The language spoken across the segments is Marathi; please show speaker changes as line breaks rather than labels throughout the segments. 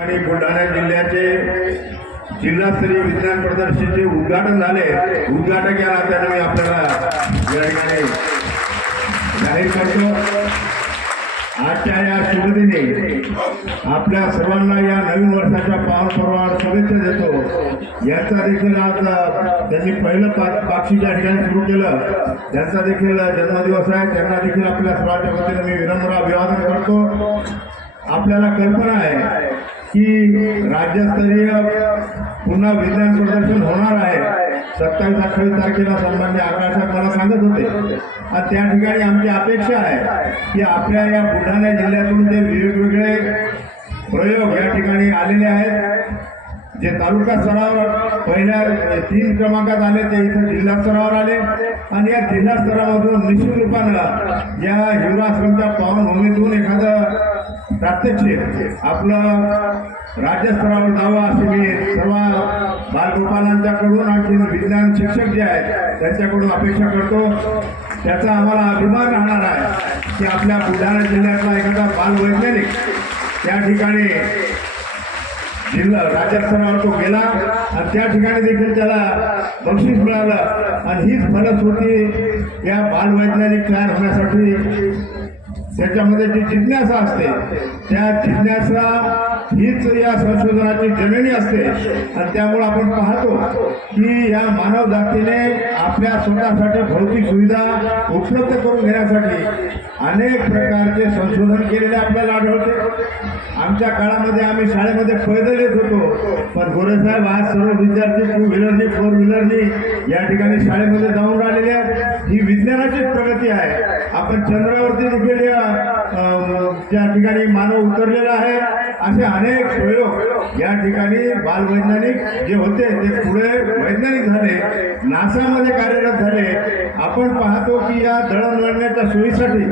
आणि बुलढाणा जिल्ह्याचे जिल्हास्तरीय विज्ञान प्रदर्शनचे उद्घाटन झाले. उद्घाटक या नात्याने मी आपल्याला या ठिकाणी जाहीर करतो. आजच्या या शुभदिनी आपल्या सर्वांना या नवीन वर्षाच्या पावन पर्वावर शुभेच्छा देतो. याचा देखील आज त्यांनी पहिलं पा पाक्षिक या ठिकाणी सुरू केलं. त्यांचा देखील जन्मदिवस आहे. त्यांना देखील आपल्या सर्वांच्या वतीने मी विनम्र अभिवादन करतो. आपल्याला कल्पना आहे की राज्यस्तरीय पुन्हा विज्ञान प्रदर्शन होणार आहे. सत्तावीस अठ्ठावीस तारखेला सन्मान्य आकाश साहेब मला सांगत होते. आणि त्या ठिकाणी आमची अपेक्षा आहे की आपल्या या बुलढाणा जिल्ह्यातून जे वेगवेगळे प्रयोग या ठिकाणी आलेले आहेत जे तालुका स्तरावर पहिल्या तीन क्रमांकात आले ते इथं जिल्हा स्तरावर आले. आणि या जिल्हा स्तरावरून निश्चित रूपानं या हिवराश्रमच्या पावनभूमीतून एखादं प्रात्यक्षिक. आपलं राज्यस्तरावर जावं असे मी सर्व बालगोपालांच्याकडून आणखी विज्ञान शिक्षक जे आहेत त्यांच्याकडून अपेक्षा करतो. त्याचा आम्हाला अभिमान राहणार आहे की आपल्या बुलढाणा जिल्ह्यातला एखादा बालवैज्ञानिक त्या ठिकाणी जिल्हा राज्यस्तरावर तो गेला आणि त्या ठिकाणी देखील त्याला बक्षीस मिळालं. आणि हीच फलश्रुती या बालवैज्ञानिक तयार होण्यासाठी त्याच्यामध्ये जी जिज्ञासा असते त्या जिज्ञासा हीच या संशोधनाची जननी असते. आणि त्यामुळे आपण पाहतो की या मानव जातीने आपल्या स्वतःसाठी भौतिक सुविधा उपलब्ध करून घेण्यासाठी अनेक प्रकारचे संशोधन केलेले आपल्याला आढळते. आमच्या काळामध्ये आम्ही शाळेमध्ये पैदल येत होतो पण गोरेसाहेब आज सर्व विद्यार्थी टू व्हीलरनी फोर व्हीलरनी या ठिकाणी शाळेमध्ये जाऊन राहिलेले आहेत ही विज्ञानाचीच प्रगती आहे आपण चंद्रावरती देखील त्या ठिकाणी मानव उतरलेला आहे. असे अनेक प्रयोग या ठिकाणी बालवैज्ञानिक जे होते ते पुढे वैज्ञानिक झाले. नासामध्ये कार्यरत झाले. आपण पाहतो की या दळण दळणवळणाच्या सोयीसाठी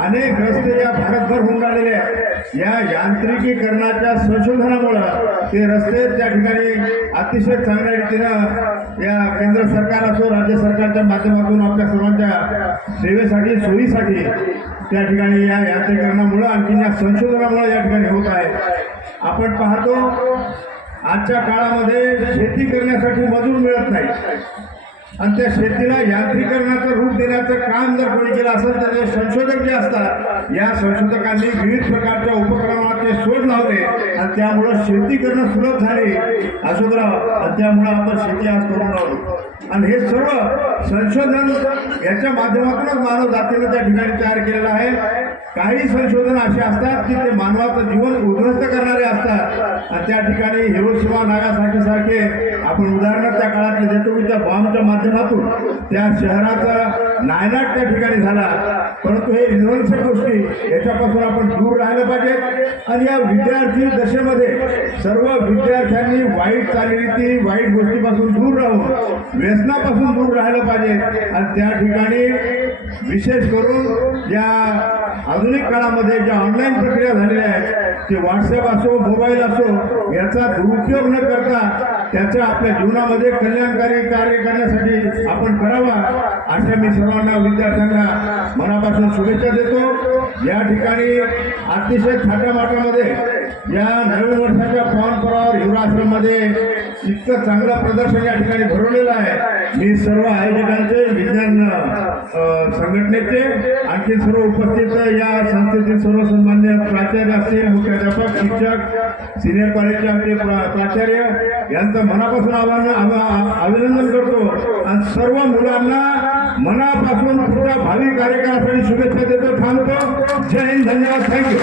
अनेक रस्ते या भारतभर होऊन राहिलेले आहेत. या यांत्रिकीकरणाच्या संशोधनामुळं ते रस्ते त्या ठिकाणी अतिशय चांगल्या रीतीनं या केंद्र सरकार असो राज्य सरकारच्या माध्यमातून आपल्या सर्वांच्या सेवेसाठी सोयीसाठी त्या ठिकाणी या यांत्रिकरणामुळं आणखी या संशोधनामुळं या ठिकाणी होत आहे. आपण पाहतो आजच्या काळामध्ये शेती करण्यासाठी मजूर मिळत नाही आणि त्या शेतीला यांत्रिकरणाचं रूप देण्याचं काम जर कोणी केलं असेल तर हे संशोधक जे असतात या संशोधकांनी विविध प्रकारच्या उपक्रमाचे शोध लावले आणि त्यामुळं शेती करणं सुलभ झाले. असोदराव आणि त्यामुळं आपण शेती आज करून राहिलो आणि हे सर्व संशोधन याच्या माध्यमातूनच मानव जातीनं त्या ठिकाणी तयार केलेलं आहे. काही संशोधन असे असतात की ते मानवाचं जीवन उद्ध्वस्त करणारे असतात. आणि त्या ठिकाणी हिरोशिमा नागासाकी सारखे आपण उदाहरणार्थ त्या काळातले देतो की त्या बॉम्बच्या माध्यमातून त्या शहराचा नायनाट त्या ठिकाणी झाला. परंतु हे विध्वंसक गोष्टी याच्यापासून आपण दूर राहिलं पाहिजे. आणि या विद्यार्थी दशेमध्ये सर्व विद्यार्थ्यांनी वाईट चालीरीती वाईट गोष्टीपासून दूर राहून व्यसनापासून दूर राहिलं पाहिजे. आणि त्या ठिकाणी विशेष करून या आधुनिक काळामध्ये ज्या ऑनलाईन प्रक्रिया झालेल्या आहेत ते व्हॉट्सअप असो मोबाईल असो याचा दुरुपयोग न करता त्याचा आपल्या जीवनामध्ये कल्याणकारी कार्य करण्यासाठी आपण करावा अशा मी सर्वांना विद्यार्थ्यांना मनापासून शुभेच्छा देतो. या ठिकाणी अतिशय थाटामाटामध्ये या नवीन वर्षाच्या परंपरावर युवराश्रममध्ये इतकं चांगलं प्रदर्शन या ठिकाणी भरवलेलं आहे. मी सर्व आयोजकांचे विज्ञान संघटनेचे आणखी सर्व उपस्थित या संस्थेचे सर्व सन्मान्य प्राचार्य असतील मुख्याध्यापक शिक्षक सिनियर कॉलेजचे आमचे प्रा- प्राचार्य यांचं मनापासून आव्हान अभिनंदन करतो. आणि सर्व मुलांना मनापासून पुढच्या भावी कार्यक्रमासाठी शुभेच्छा देतो थांबतो. जय हिंद धन्यवाद. थँक्यू